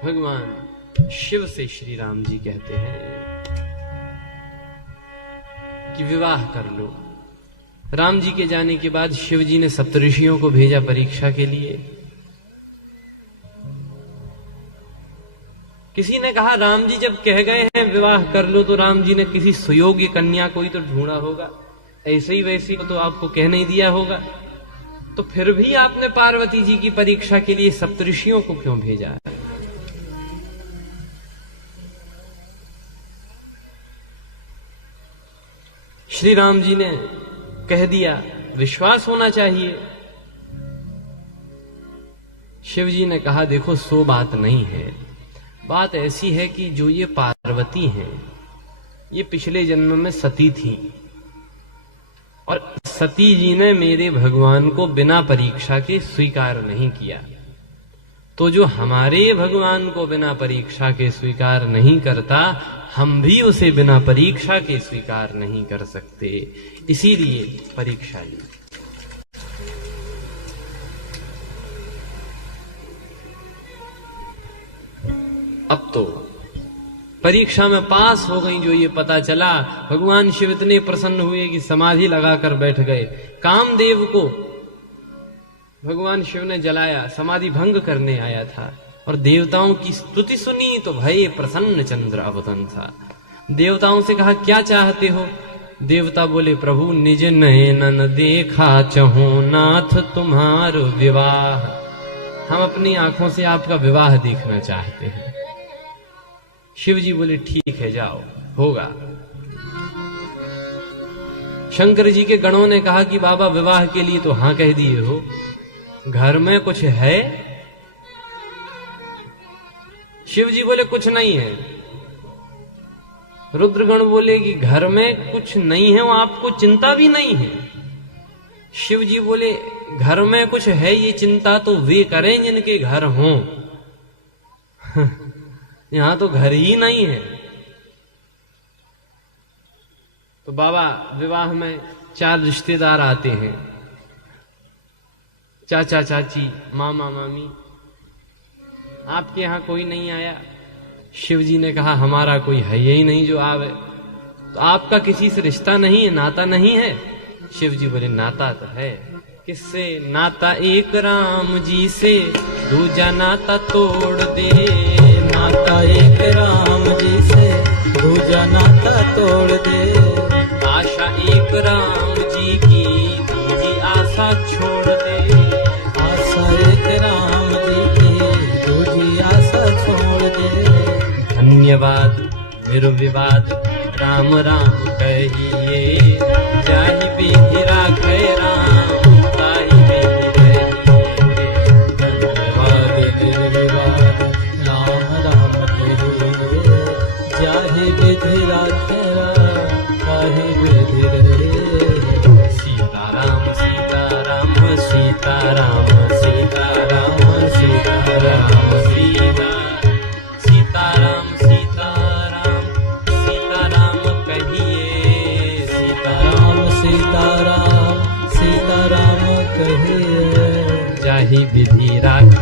भगवान शिव से श्री राम जी कहते हैं कि विवाह कर लो। राम जी के जाने के बाद शिव जी ने सप्तऋषियों को भेजा परीक्षा के लिए। किसी ने कहा राम जी जब कह गए हैं विवाह कर लो तो राम जी ने किसी सुयोग्य कन्या को ही तो ढूंढा होगा, ऐसे ही वैसे तो आपको कह नहीं दिया होगा। तो फिर भी आपने पार्वती जी की परीक्षा के लिए सप्तऋषियों को क्यों भेजा? श्री राम जी ने कह दिया, विश्वास होना चाहिए। शिव जी ने कहा देखो सो बात नहीं है, बात ऐसी है कि जो ये पार्वती हैं ये पिछले जन्म में सती थी और सती जी ने मेरे भगवान को बिना परीक्षा के स्वीकार नहीं किया। तो जो हमारे भगवान को बिना परीक्षा के स्वीकार नहीं करता, हम भी उसे बिना परीक्षा के स्वीकार नहीं कर सकते, इसीलिए परीक्षा ली। अब तो परीक्षा में पास हो गई। जो ये पता चला, भगवान शिव इतने प्रसन्न हुए कि समाधि लगाकर बैठ गए। कामदेव को भगवान शिव ने जलाया, समाधि भंग करने आया था और देवताओं की स्तुति सुनी तो भय प्रसन्न चंद्र अवतन था। देवताओं से कहा क्या चाहते हो? देवता बोले प्रभु निज नयनन देखा चहु नाथ तुम्हारो विवाह। हम अपनी आंखों से आपका विवाह देखना चाहते हैं। शिव जी बोले ठीक है जाओ, होगा। शंकर जी के गणों ने कहा कि बाबा विवाह के लिए तो हां कह दिए हो, घर में कुछ है? शिव जी बोले कुछ नहीं है। रुद्रगण बोले कि घर में कुछ नहीं है, वो आपको चिंता भी नहीं है। शिव जी बोले घर में कुछ है, ये चिंता तो वे करें जिनके घर हों। यहां तो घर ही नहीं है। तो बाबा विवाह में 4 रिश्तेदार आते हैं, चाचा चाची, मामा मामी। आपके यहां कोई नहीं आया? शिव जी ने कहा हमारा कोई है ही नहीं जो आवे। तो आपका किसी से रिश्ता नहीं है, नाता नहीं है? शिव जी बोले नाता तो है। किससे? नाता एक राम जी से, दूजा नाता तोड़ दे। नाता एक राम जी से, दूजा नाता तोड़ दे। आशा एक राम जी की, दूजी आशा छोड़ दे। आशा एक राम जी की, दूजी आशा छोड़ दे। धन्यवाद निर्विवाद राम राम कहिए, जाहि विधि राखे राम ताहि विधि रहिए। धन्यवाद निर्विवाद राम राम कहिए, जाहि विधि राखे राम ताहि विधि रहिए। सीताराम सीताराम सीताराम सीताराम सीताराम सीता सीताराम सीताराम सीताराम कहिए। सीताराम सीताराम सीताराम कहिए, जाहि विधि राखे